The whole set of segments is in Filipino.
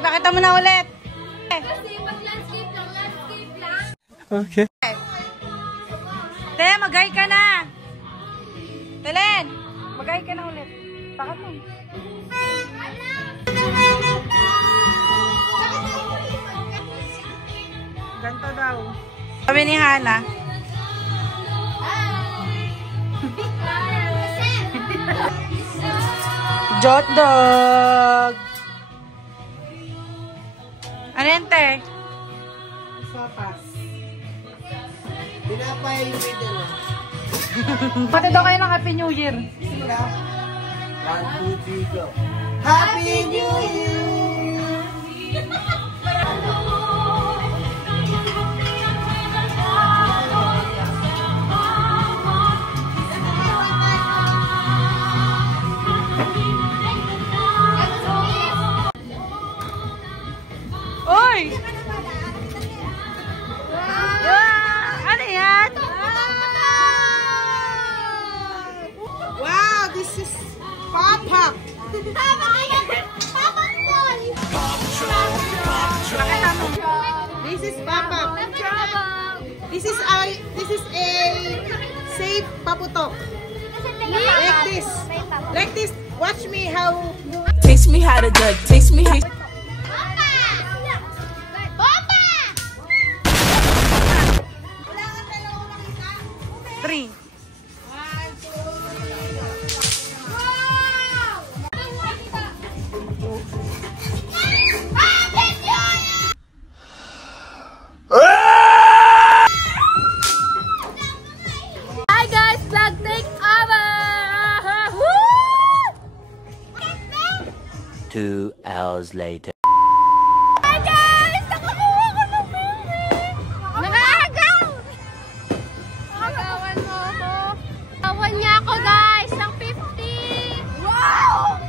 pakita mo na ulit. Kasi mag-landscape lang. Okay. Te, mag-hi ka na. Telen, mag-hi ka na ulit. Pakat mo. Ganto daw. Sabi ni Hana. Jot dog. Ano yan, te? Sopas. Pinapay yung video. Pati daw kayo ng Happy New Year. 1, 2, 3, go. Happy New Year! Oy! Ano yan? Wow, this is Pop-Pop. This is Pop-Pop. This is a safe paputok. Like this. Like this. Watch me how. Teach me how to duck. Teach me how. Three. Hi guys, vlog take over! 2 hours later. Hi guys! Nakakuha ko ng baby! Nakagaw! Nakagawan mo ako. Nakagawan niya ako guys ng 50! Wow!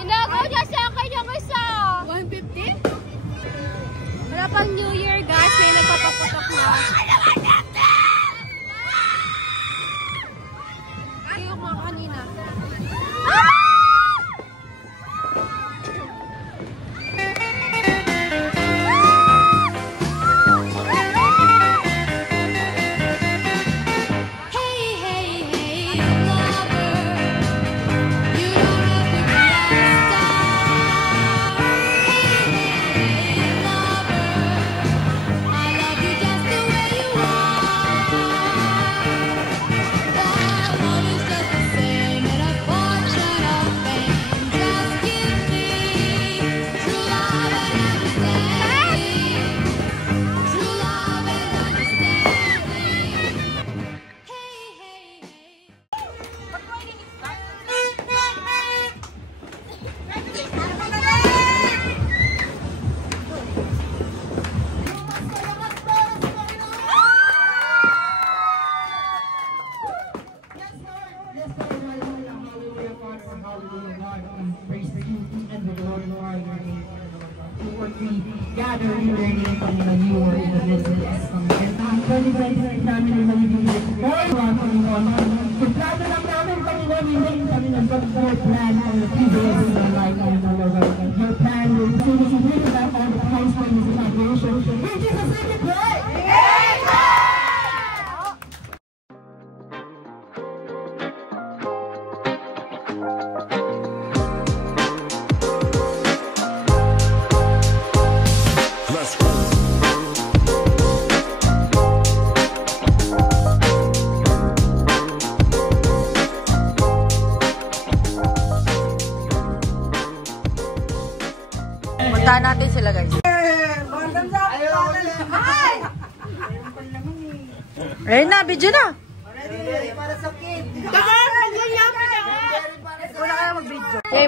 Tinagaw niya sa akin yung isa. 150? Wala pang New Year guys, may nagpapaputok na. Ayoko nga kanina. Gather here again from the new world in the business. Ang 2026 namin ay magiging all around Panginoon. Plano lang namin, Panginoon, hindi kami nag-your plan for the future in our life, Lord. Your plan will significant about all the plans for this inauguration. In Jesus' name we pray! Puntahan natin sila guys. Ayun na, video na. Para sa kid. Wala kaya mag-video. Okay,